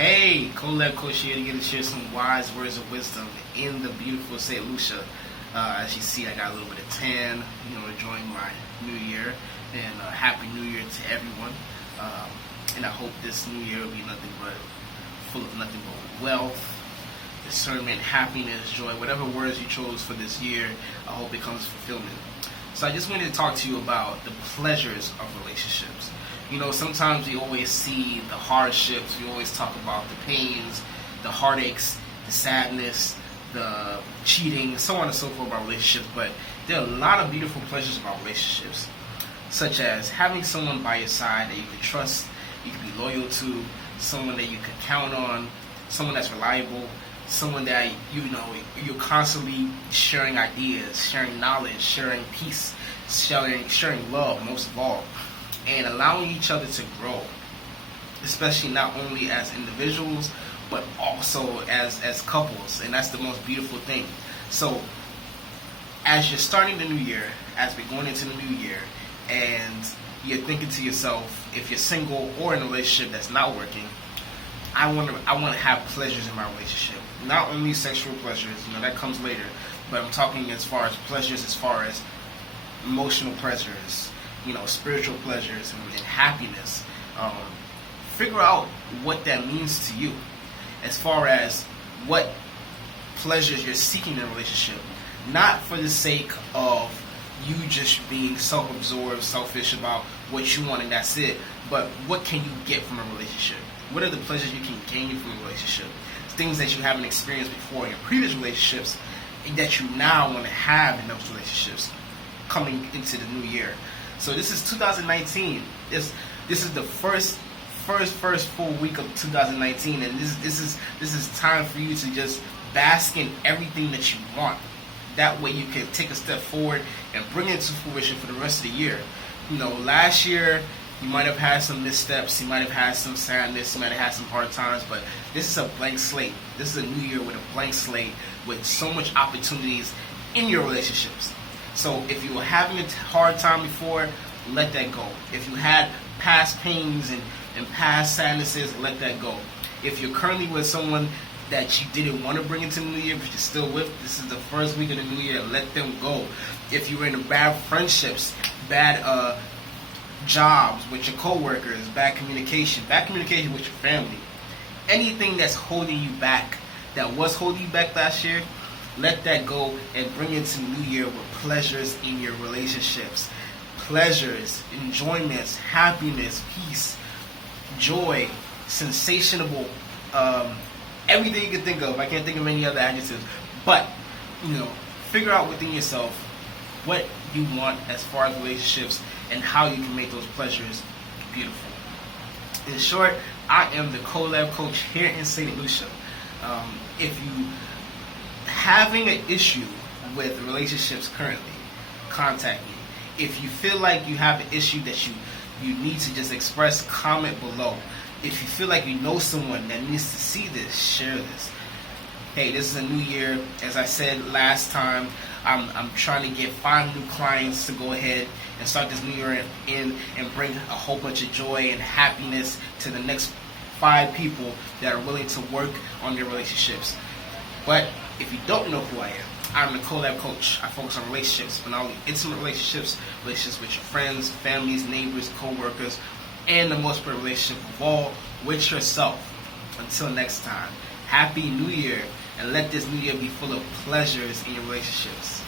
Hey, Colab Coach here to get to share some wise words of wisdom in the beautiful St. Lucia. As you see, I got a little bit of tan, enjoying my new year, and happy new year to everyone. And I hope this new year will be full of nothing but wealth, discernment, happiness, joy, whatever words you chose for this year. I hope it comes to fulfillment. So I just wanted to talk to you about the pleasures of relationships. Sometimes we always see the hardships, we always talk about the pains, the heartaches, the sadness, the cheating, so on and so forth about relationships, but there are a lot of beautiful pleasures about relationships, such as having someone by your side that you can trust, you can be loyal to, someone that you can count on, someone that's reliable, someone that you're constantly sharing ideas, sharing knowledge, sharing peace, sharing love, most of all, and allowing each other to grow, especially not only as individuals but also as couples. And that's the most beautiful thing. So as you're starting the new year, as we're going into the new year, and you're thinking to yourself, if you're single or in a relationship that's not working, I want to have pleasures in my relationship. Not only sexual pleasures, that comes later, but I'm talking as far as pleasures, as far as emotional pleasures, spiritual pleasures and happiness. Figure out what that means to you, as far as what pleasures you're seeking in a relationship. Not for the sake of you just being self-absorbed, selfish about what you want and that's it, but what can you get from a relationship? What are the pleasures you can gain from a relationship? Things that you haven't experienced before in your previous relationships that you now want to have in those relationships coming into the new year. So this is 2019. This is the first full week of 2019, and this is time for you to just bask in everything that you want. That way you can take a step forward and bring it to fruition for the rest of the year. Last year you might have had some missteps, you might have had some sadness, you might have had some hard times, but this is a blank slate. This is a new year with a blank slate with so much opportunities in your relationships. So if you were having a hard time before, let that go. If you had past pains and past sadnesses, let that go. If you're currently with someone that you didn't want to bring into the new year, but you're still with, this is the first week of the new year, let them go. If you're in bad friendships, bad jobs with your coworkers, bad communication with your family, anything that's holding you back, that was holding you back last year, let that go and bring it to the new year with pleasures in your relationships. Pleasures, enjoyments, happiness, peace, joy, sensational, everything you can think of. I can't think of any other adjectives. But, figure out within yourself what you want as far as relationships and how you can make those pleasures beautiful. In short, I am the Colab Coach here in St. Lucia. If you having an issue with relationships currently, contact me. If you feel like you have an issue that you need to just express, comment below. If you feel like you know someone that needs to see this, share this. Hey, this is a new year. As I said last time, I'm trying to get 5 new clients to go ahead and start this new year in and bring a whole bunch of joy and happiness to the next 5 people that are willing to work on their relationships. But if you don't know who I am, I'm the Colab Coach. I focus on relationships, but not only intimate relationships with your friends, families, neighbors, co-workers, and the most important relationship of all, with yourself. Until next time, Happy New Year, and let this new year be full of pleasures in your relationships.